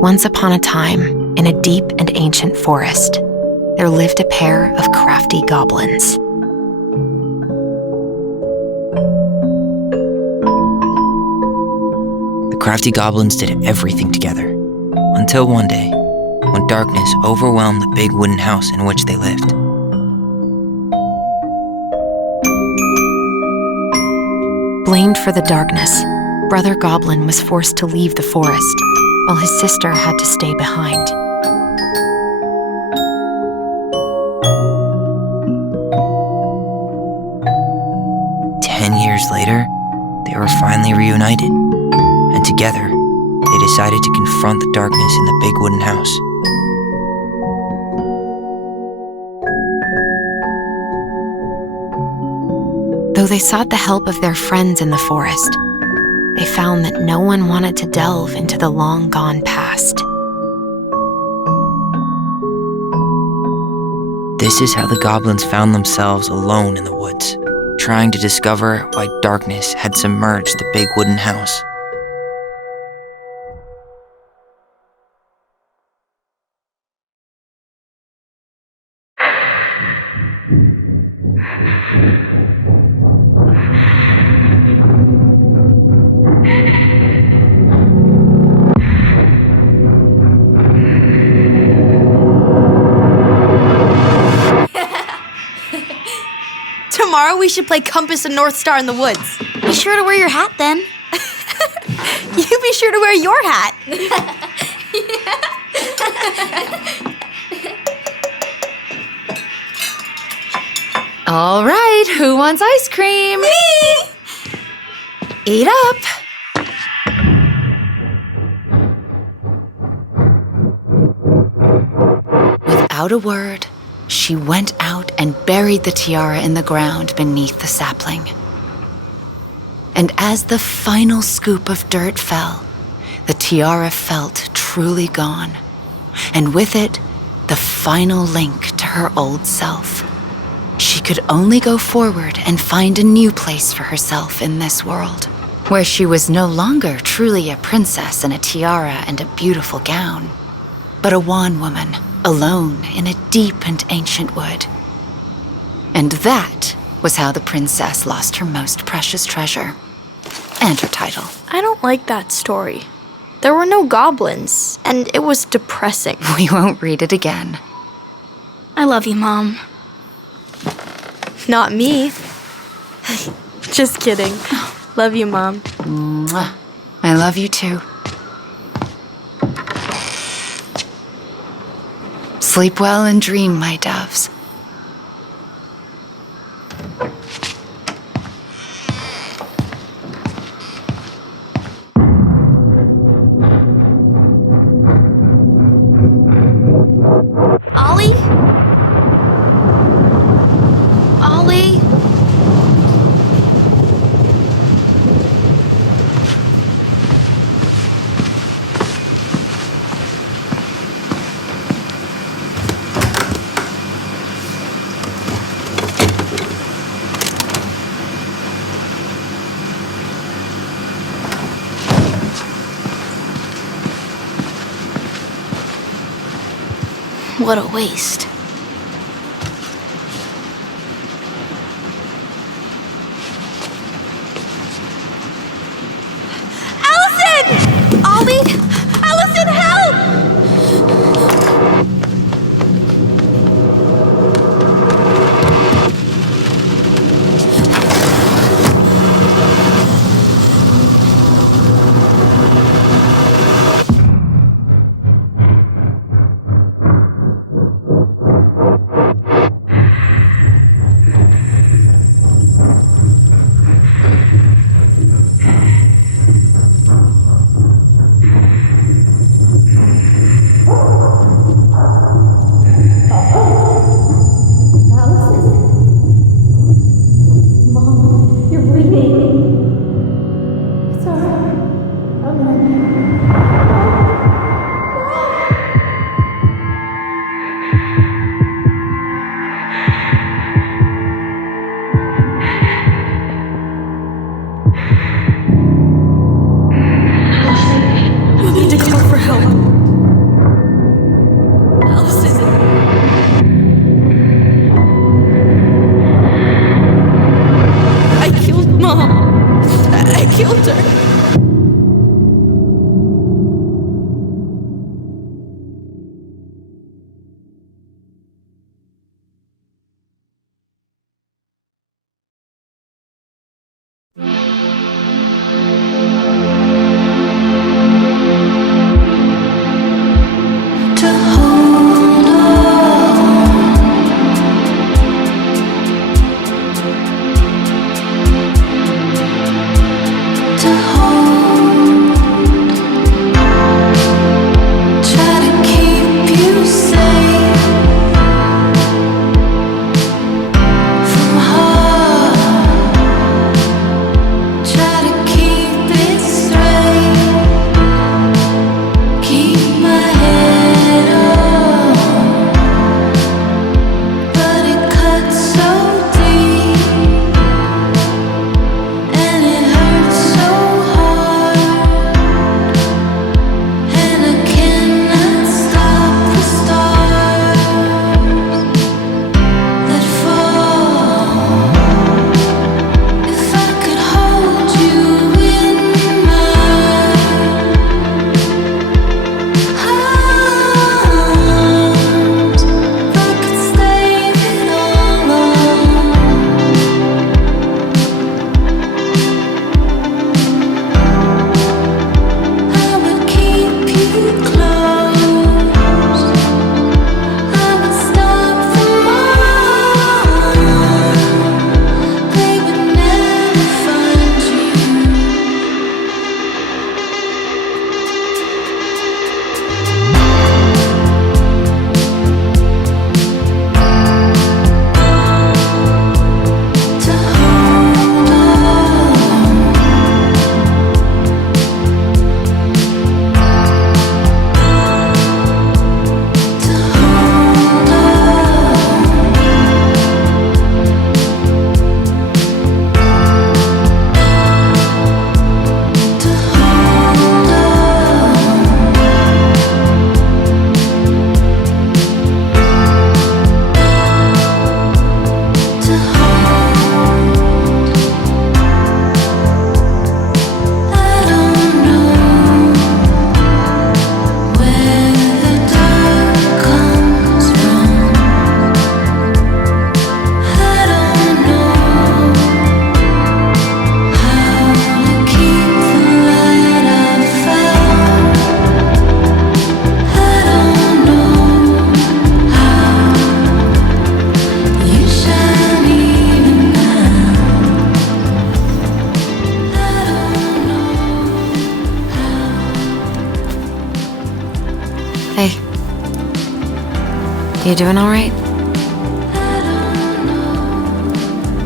Once upon a time, in a deep and ancient forest, there lived a pair of crafty goblins. The crafty goblins did everything together, until one day, when darkness overwhelmed the big wooden house in which they lived. Blamed for the darkness, Brother Goblin was forced to leave the forest, while his sister had to stay behind. Years later, they were finally reunited, and together, they decided to confront the darkness in the big wooden house. Though they sought the help of their friends in the forest, they found that no one wanted to delve into the long-gone past. This is how the goblins found themselves alone in the woods, trying to discover why darkness had submerged the big wooden house. Tomorrow we should play Compass and North Star in the woods. Be sure to wear your hat then. You be sure to wear your hat. All right, who wants ice cream? Me! Eat up. Without a word, she went out and buried the tiara in the ground beneath the sapling. And as the final scoop of dirt fell, the tiara felt truly gone, and with it, the final link to her old self. She could only go forward and find a new place for herself in this world, where she was no longer truly a princess in a tiara and a beautiful gown, but a wan woman, alone in a deep and ancient wood. And that was how the princess lost her most precious treasure, and her title. I don't like that story. There were no goblins, and it was depressing. We won't read it again. I love you, Mom. Not me. Just kidding. Love you, Mom. Mwah. I love you too. Sleep well and dream, my doves. Ollie? Ollie? What a waste. Alyson! Ollie? Alyson, help! filter. Hey. You doing all right?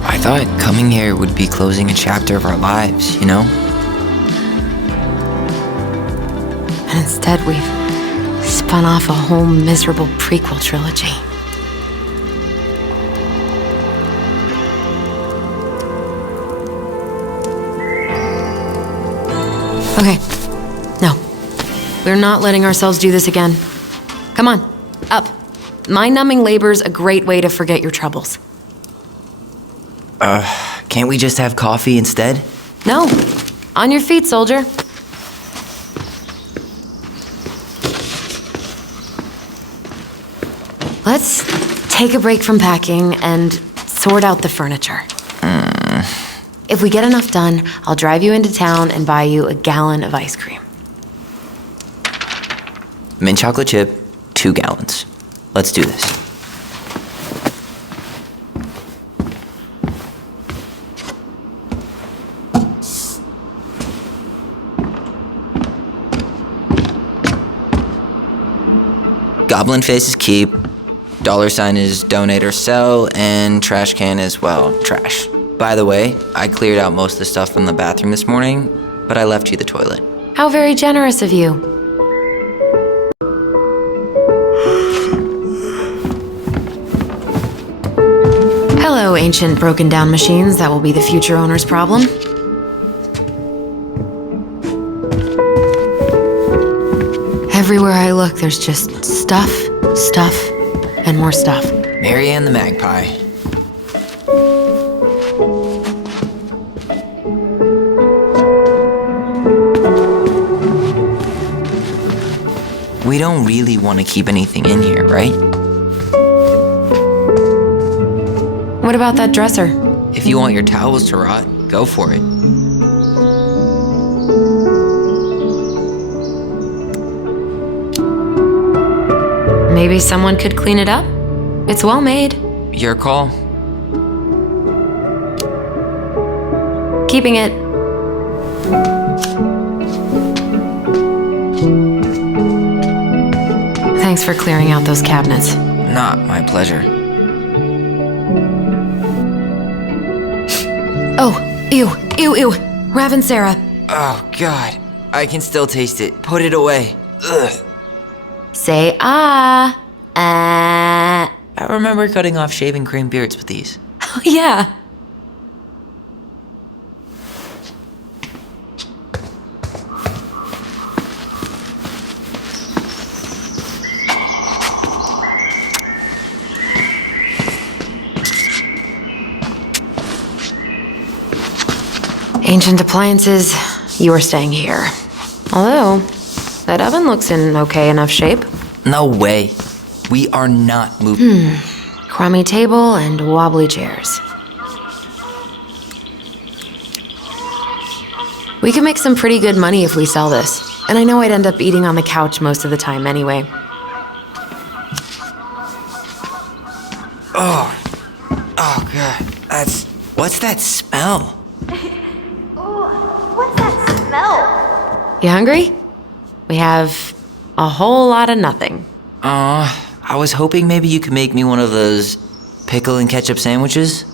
I thought coming here would be closing a chapter of our lives, you know? And instead, we've spun off a whole miserable prequel trilogy. Okay. No. We're not letting ourselves do this again. Come on. Up. Mind-numbing labor's a great way to forget your troubles. Can't we just have coffee instead? No. On your feet, soldier. Let's take a break from packing and sort out the furniture. If we get enough done, I'll drive you into town and buy you a gallon of ice cream. Mint chocolate chip, 2 gallons. Let's do this. Goblin face is keep, $ is donate or sell, and trash can is, well, trash. By the way, I cleared out most of the stuff from the bathroom this morning, but I left you the toilet. How very generous of you. Hello, ancient broken down machines that will be the future owner's problem. Everywhere I look, there's just stuff, and more stuff. Mary Ann the Magpie. We don't really want to keep anything in here, right? What about that dresser? If you want your towels to rot, go for it. Maybe someone could clean it up? It's well made. Your call. Keeping it. Thanks for clearing out those cabinets. Not my pleasure. Oh, ew. Rav and Sarah. Oh, God. I can still taste it. Put it away. Ugh. Say ah. I remember cutting off shaving cream beards with these. Oh, yeah. Ancient appliances, you are staying here. Although, that oven looks in okay enough shape. No way. We are not moving. Crummy table and wobbly chairs. We could make some pretty good money if we sell this. And I know I'd end up eating on the couch most of the time anyway. Oh, God. What's that smell? What's that smell? You hungry? We have a whole lot of nothing. I was hoping maybe you could make me one of those pickle and ketchup sandwiches.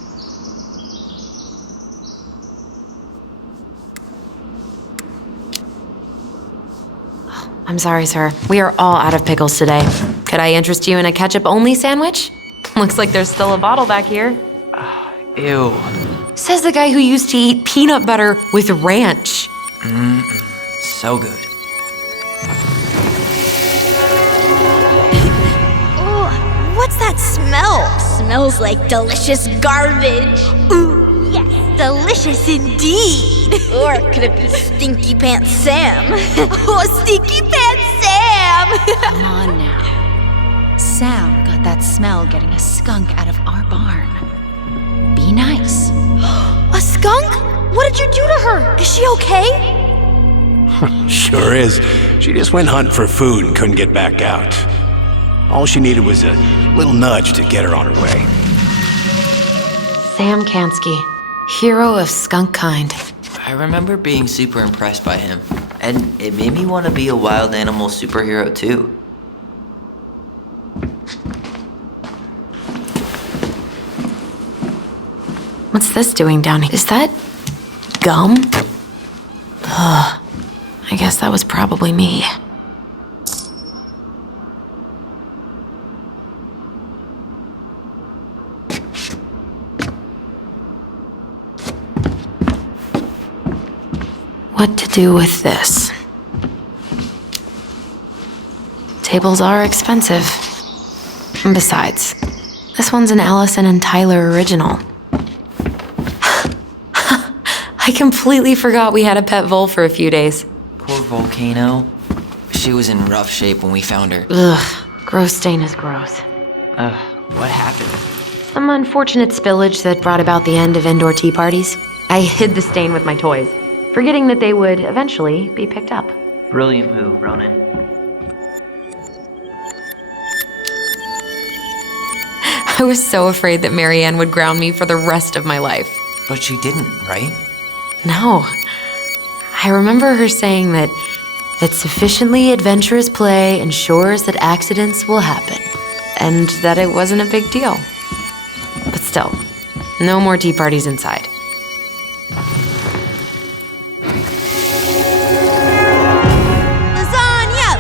I'm sorry, sir. We are all out of pickles today. Could I interest you in a ketchup-only sandwich? Looks like there's still a bottle back here. Ew. Says the guy who used to eat peanut butter with ranch. So good. What's that smell? Smells like delicious garbage. Ooh, yes, delicious indeed. Or could it be Stinky Pants Sam? Oh, Stinky Pants Sam! Come on now. Sam got that smell getting a skunk out of our barn. Be nice. A skunk? What did you do to her? Is she okay? Sure is. She just went hunting for food and couldn't get back out. All she needed was a little nudge to get her on her way. Sam Kansky, hero of skunk kind. I remember being super impressed by him, and it made me want to be a wild animal superhero too. What's this doing down here? Is that gum? Ugh. I guess that was probably me. What to do with this? Tables are expensive. And besides, this one's an Alyson and Tyler original. I completely forgot we had a pet vole for a few days. Poor Volcano. She was in rough shape when we found her. Ugh, gross stain is gross. What happened? Some unfortunate spillage that brought about the end of indoor tea parties. I hid the stain with my toys, forgetting that they would eventually be picked up. Brilliant move, Ronan. I was so afraid that Marianne would ground me for the rest of my life. But she didn't, right? No. I remember her saying that sufficiently adventurous play ensures that accidents will happen, and that it wasn't a big deal. But still, no more tea parties inside.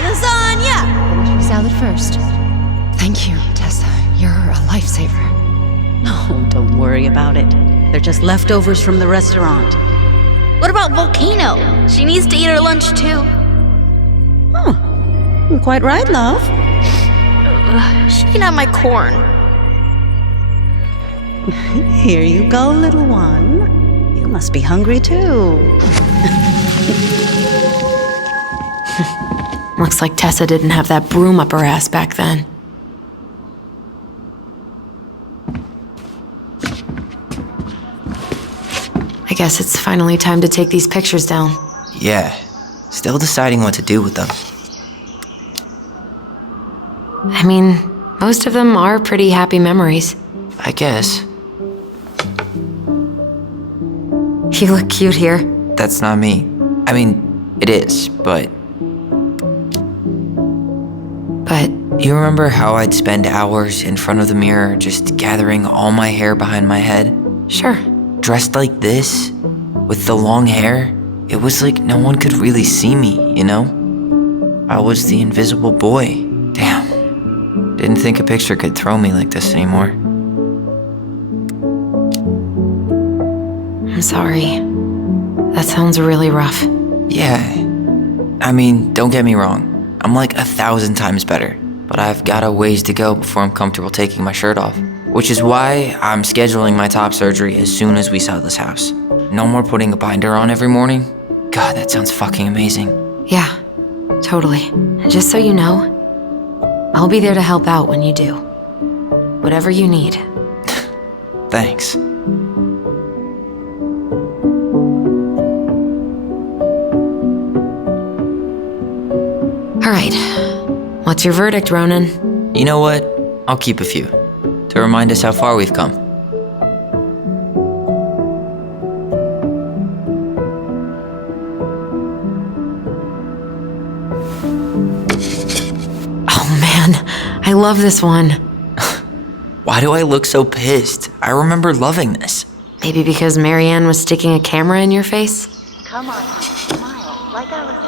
Lasagna! Salad first. Thank you, Tessa. You're a lifesaver. Oh, don't worry about it. They're just leftovers from the restaurant. What about Volcano? She needs to eat her lunch too. You're quite right, love. She can have my corn. Here you go, little one. You must be hungry too. Looks like Tessa didn't have that broom up her ass back then. I guess it's finally time to take these pictures down. Yeah, still deciding what to do with them. I mean, most of them are pretty happy memories. I guess. You look cute here. That's not me. I mean, it is, but... But You remember how I'd spend hours in front of the mirror just gathering all my hair behind my head? sure. Dressed like this, with the long hair, it was like no one could really see me, you know? I was the invisible boy. Damn. Didn't think a picture could throw me like this anymore. I'm sorry. That sounds really rough. Yeah. I mean, don't get me wrong. I'm like 1,000 times better. But I've got a ways to go before I'm comfortable taking my shirt off. Which is why I'm scheduling my top surgery as soon as we sell this house. No more putting a binder on every morning. God, that sounds fucking amazing. Yeah, totally. And just so you know, I'll be there to help out when you do. Whatever you need. Thanks. All right. What's your verdict, Ronan? You know what? I'll keep a few. To remind us how far we've come. Oh man, I love this one. Why do I look so pissed? I remember loving this. Maybe because Marianne was sticking a camera in your face? Come on, smile like Alyson.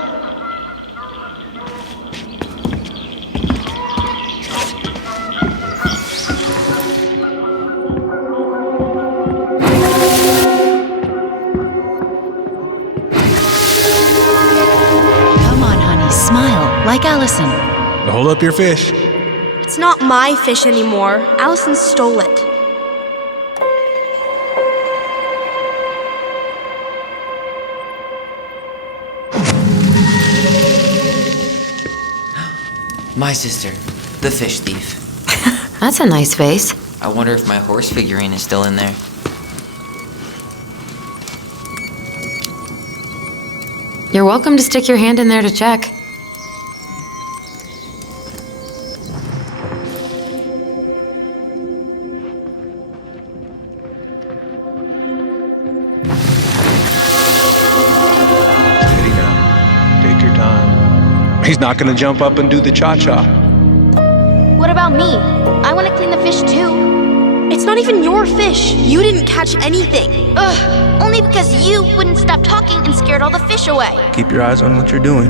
Come on, honey, smile like Alyson. Hold up your fish. It's not my fish anymore. Alyson stole it. My sister, the fish thief. That's a nice face. I wonder if my horse figurine is still in there. You're welcome to stick your hand in there to check. Steady now. Take your time. He's not gonna jump up and do the cha-cha. What about me? I want to clean the fish too. It's not even your fish. You didn't catch anything. Ugh. Only because you wouldn't stop talking and scared all the fish away. Keep your eyes on what you're doing.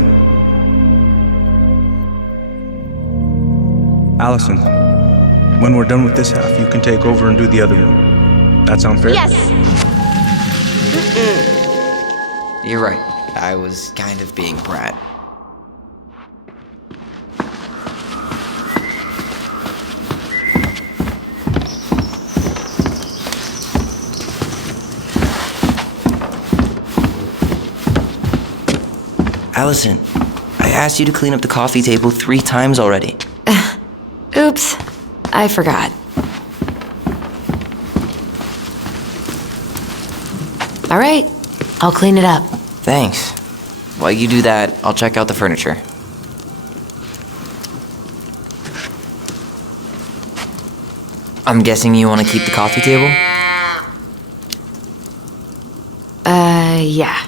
Allison, when we're done with this half, you can take over and do the other one. That sound fair? Yes. You're right. I was kind of being a brat. Allison, I asked you to clean up the coffee table 3 times already. Oops, I forgot. All right, I'll clean it up. Thanks. While you do that, I'll check out the furniture. I'm guessing you want to keep the coffee table? Yeah.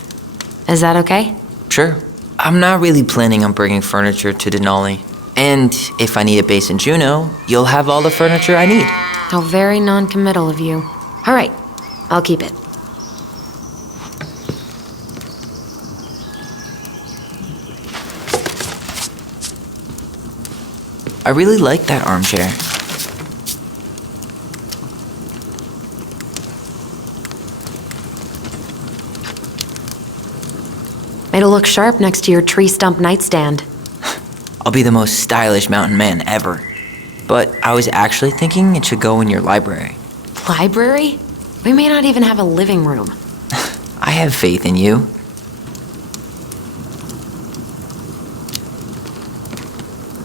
Is that okay? Sure. I'm not really planning on bringing furniture to Denali. And if I need a base in Juneau, you'll have all the furniture I need. How very non-committal of you. All right, I'll keep it. I really like that armchair. It'll look sharp next to your tree stump nightstand. I'll be the most stylish mountain man ever. But I was actually thinking it should go in your library. Library? We may not even have a living room. I have faith in you.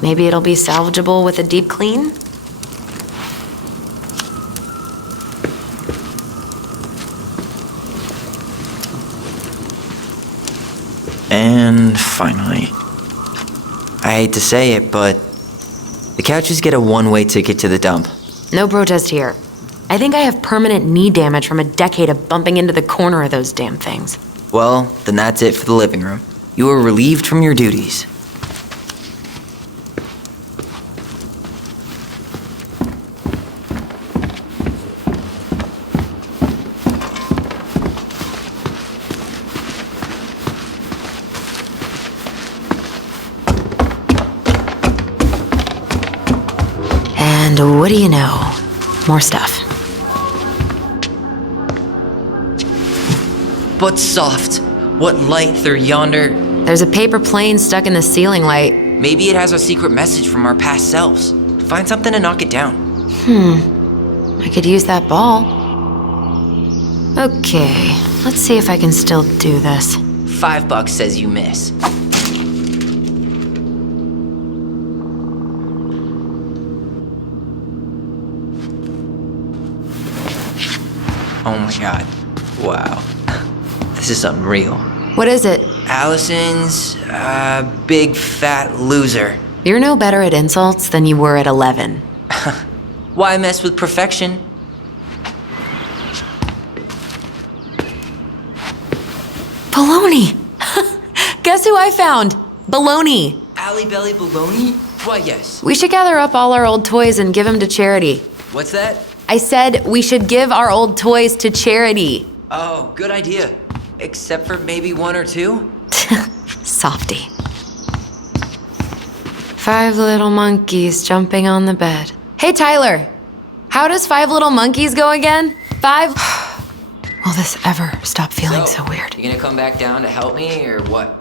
Maybe it'll be salvageable with a deep clean? And finally, I hate to say it, but the couches get a one-way ticket to the dump. No protest here. I think I have permanent knee damage from a decade of bumping into the corner of those damn things. Well, then that's it for the living room. You are relieved from your duties. And what do you know? More stuff. But soft. What light through yonder? There's a paper plane stuck in the ceiling light. Maybe it has a secret message from our past selves. Find something to knock it down. I could use that ball. Okay, let's see if I can still do this. $5 says you miss. Oh my god. Wow. This is unreal. What is it? Alyson's big fat loser. You're no better at insults than you were at 11. Why mess with perfection? Baloney! Guess who I found? Baloney. Alley Belly Baloney? Why, yes. We should gather up all our old toys and give them to charity. What's that? I said we should give our old toys to charity. Oh, good idea. Except for maybe one or two? Softy. 5 little monkeys jumping on the bed. Hey, Tyler. How does 5 little monkeys go again? 5? Will this ever stop feeling so weird? You gonna come back down to help me, or what?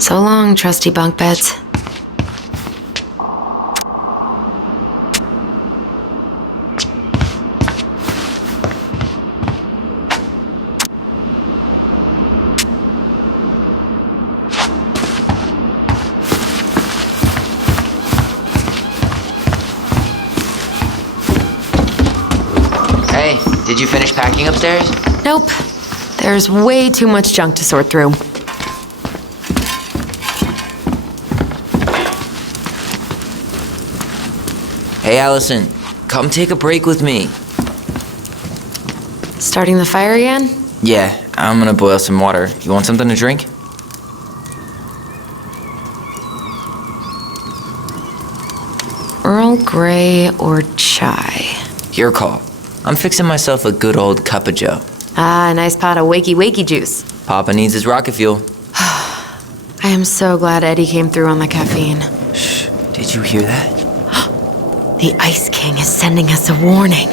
So long, trusty bunk beds. Hey, did you finish packing upstairs? Nope. There's way too much junk to sort through. Hey, Alyson, come take a break with me. Starting the fire again? Yeah, I'm gonna boil some water. You want something to drink? Earl Grey or chai? Your call. I'm fixing myself a good old cup of joe. Ah, a nice pot of wakey juice. Papa needs his rocket fuel. I am so glad Eddie came through on the caffeine. Shh, did you hear that? The Ice King is sending us a warning.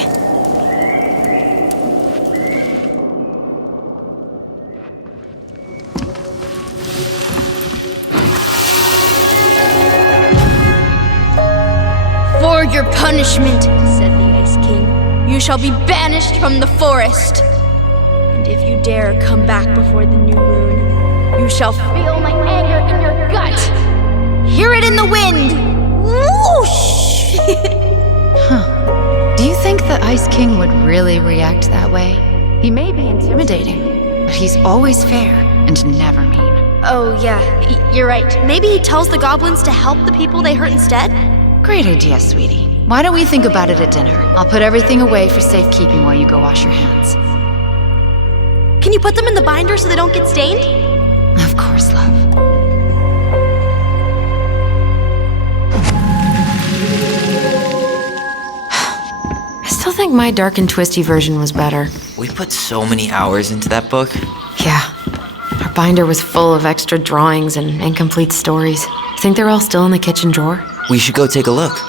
For your punishment, said the Ice King, you shall be banished from the forest. And if you dare come back before the new moon, you shall feel my anger in your gut. Hear it in the wind. Whoosh! Do you think the Ice King would really react that way? He may be intimidating, but he's always fair and never mean. Oh, yeah, you're right. Maybe he tells the goblins to help the people they hurt instead? Great idea, sweetie. Why don't we think about it at dinner? I'll put everything away for safekeeping while you go wash your hands. Can you put them in the binder so they don't get stained? Of course, love. I still think my dark and twisty version was better. We put so many hours into that book. Yeah. Our binder was full of extra drawings and incomplete stories. Think they're all still in the kitchen drawer? We should go take a look.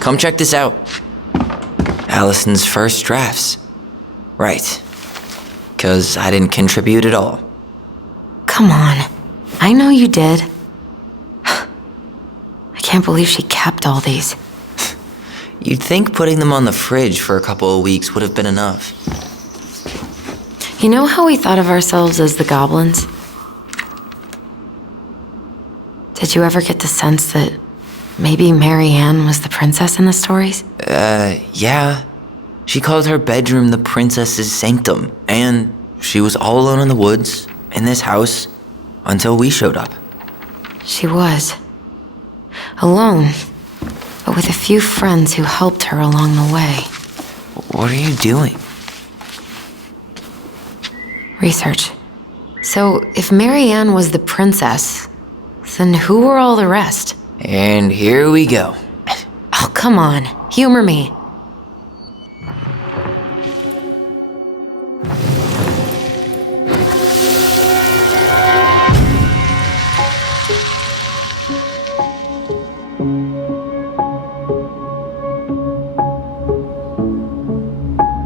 Come check this out. Allison's first drafts. Right. 'Cause I didn't contribute at all. Come on. I know you did. I can't believe she kept all these. You'd think putting them on the fridge for a couple of weeks would have been enough. You know how we thought of ourselves as the goblins? Did you ever get the sense that maybe Mary Ann was the princess in the stories? Yeah. She called her bedroom the princess's sanctum, and she was all alone in the woods, in this house, until we showed up. She was. Alone, but with a few friends who helped her along the way. What are you doing? Research. So, if Mary Ann was the princess, then who were all the rest? And here we go. Oh, come on. Humor me.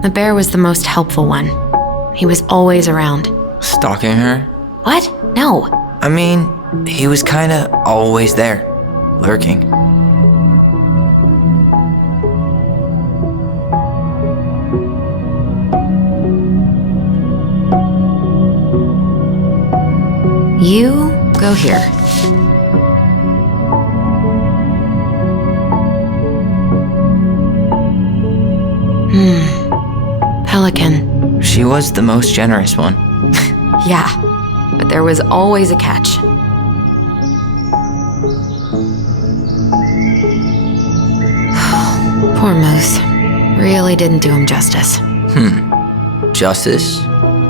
The bear was the most helpful one. He was always around. Stalking her? What? No. I mean, he was kinda always there, lurking. You go here. Pelican. She was the most generous one. Yeah, but there was always a catch. Poor Moose. Really didn't do him justice. Justice?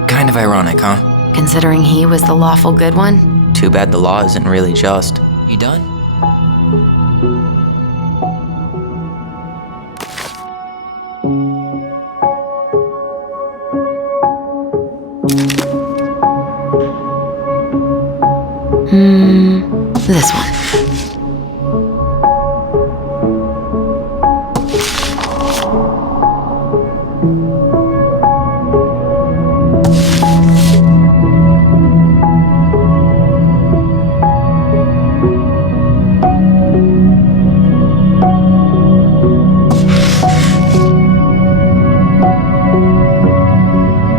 Kind of ironic, huh? Considering he was the lawful good one. Too bad the law isn't really just. You done? This one.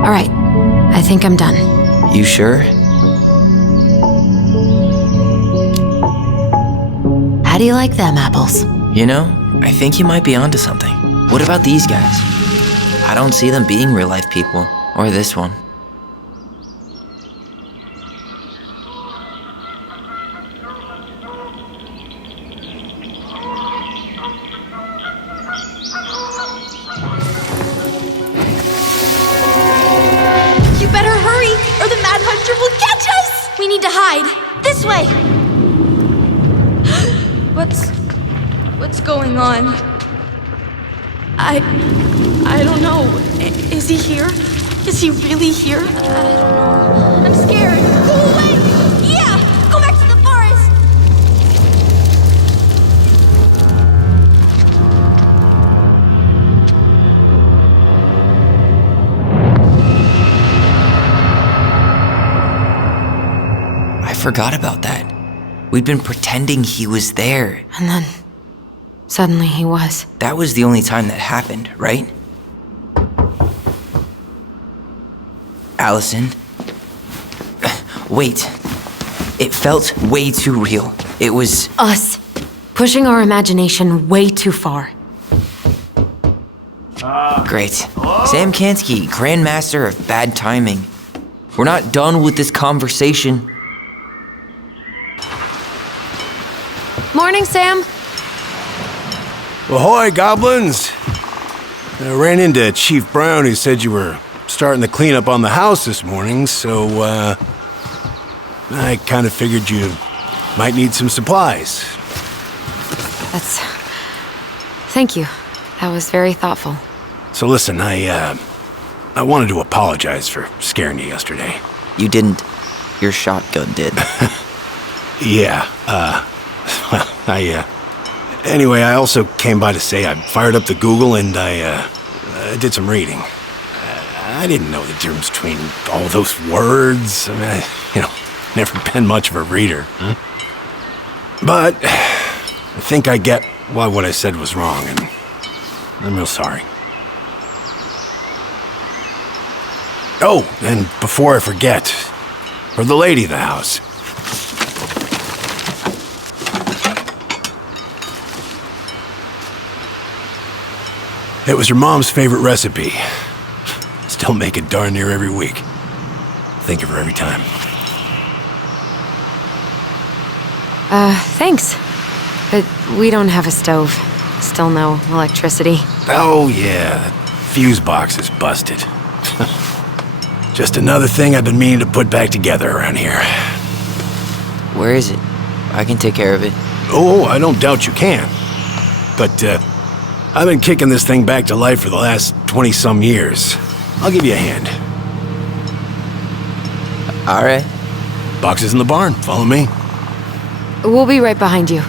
All right, I think I'm done. You sure? How do you like them apples? You know, I think you might be onto something. What about these guys? I don't see them being real-life people, or this one. You better hurry, or the Mad Hunter will catch us! We need to hide. This way! What's going on? I don't know. Is he here? Is he really here? I don't know. I'm scared. Go away! Yeah! Go back to the forest! I forgot about that. We'd been pretending he was there. And then, suddenly he was. That was the only time that happened, right? Allison? Wait. It felt way too real. It was... Us. Pushing our imagination way too far. Great. Sam Kansky, Grandmaster of Bad Timing. We're not done with this conversation. Morning, Sam. Ahoy, goblins! I ran into Chief Brown, who said you were starting the cleanup on the house this morning, so, I kind of figured you might need some supplies. Thank you. That was very thoughtful. So listen, I wanted to apologize for scaring you yesterday. You didn't. Your shotgun did. Yeah, Anyway, I also came by to say I fired up the Google and I did some reading. I didn't know the difference between all those words. I mean, never been much of a reader. But I think I get why what I said was wrong, and I'm real sorry. Oh, and before I forget, for the lady of the house. It was her mom's favorite recipe. Still make it darn near every week. Think of her every time. Thanks. But we don't have a stove. Still no electricity. Oh yeah, that fuse box is busted. Just another thing I've been meaning to put back together around here. Where is it? I can take care of it. Oh, I don't doubt you can. But, I've been kicking this thing back to life for the last 20-some years. I'll give you a hand. All right. Box is in the barn. Follow me. We'll be right behind you.